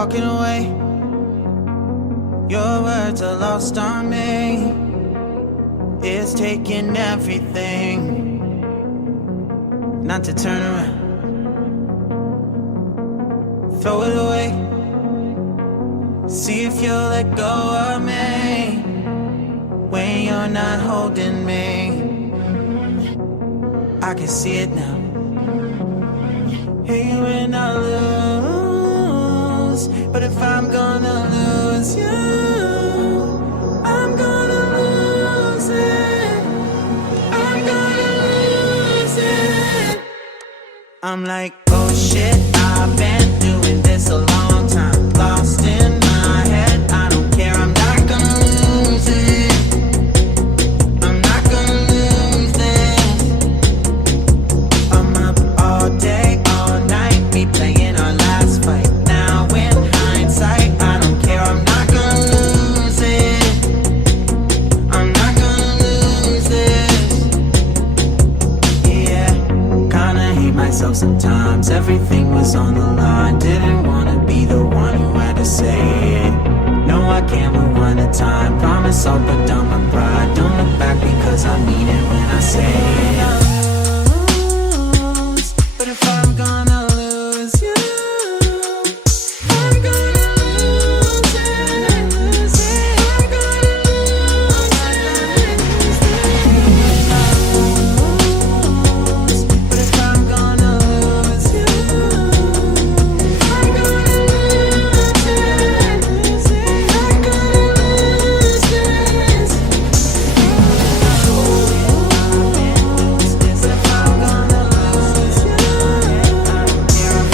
walking away. Your words are lost on me. It's taking everything not to turn around. Throw it away. See if you'll let go of me when you're not holding me. I can see it now. Hey, when I lose, but if I'm gonna lose you, I'm gonna lose it. I'm gonna lose it. I'm like, oh shit, I've been doing this a long time. Lost in my head, I don't care, I'm not gonna lose it. I'm not gonna lose this. I'm up all day, all night, me playing our last fight. Now in hindsight, I don't care, I'm not gonna lose it. I'm not gonna lose this. Yeah, kinda hate myself sometimes. Everything was on the line. Didn't wanna be the one who had to say it. No, I can't move one at a time. Promise I'll put down my pride. Don't look back because I mean it when I say it. But if I'm gonna lose you, I'm gonna lose it. I'm gonna lose it. But if I'm gonna lose you, I'm gonna lose it. I'm gonna lose this. But if I'm gonna lose you,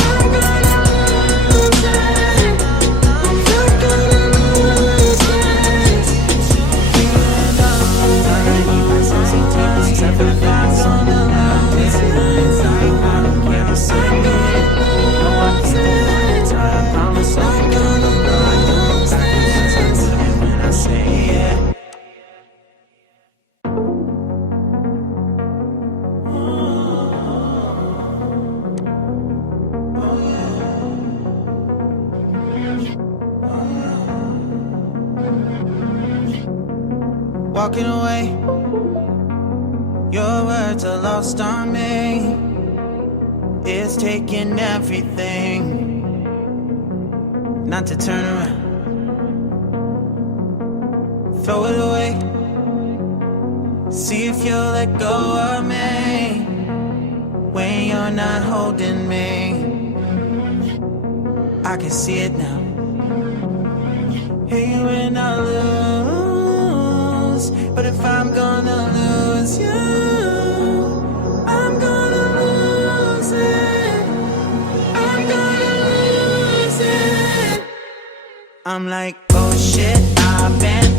I'm gonna lose it. I'm not gonna lose this. Walking away, your words are lost on me. It's taking everything not to turn around. Throw it away. See if you'll let go of me when you're not holding me. I can see it now. Hey, when I lose, but if I'm gonna lose you, I'm gonna lose it. I'm gonna lose it. I'm like, oh shit, I've been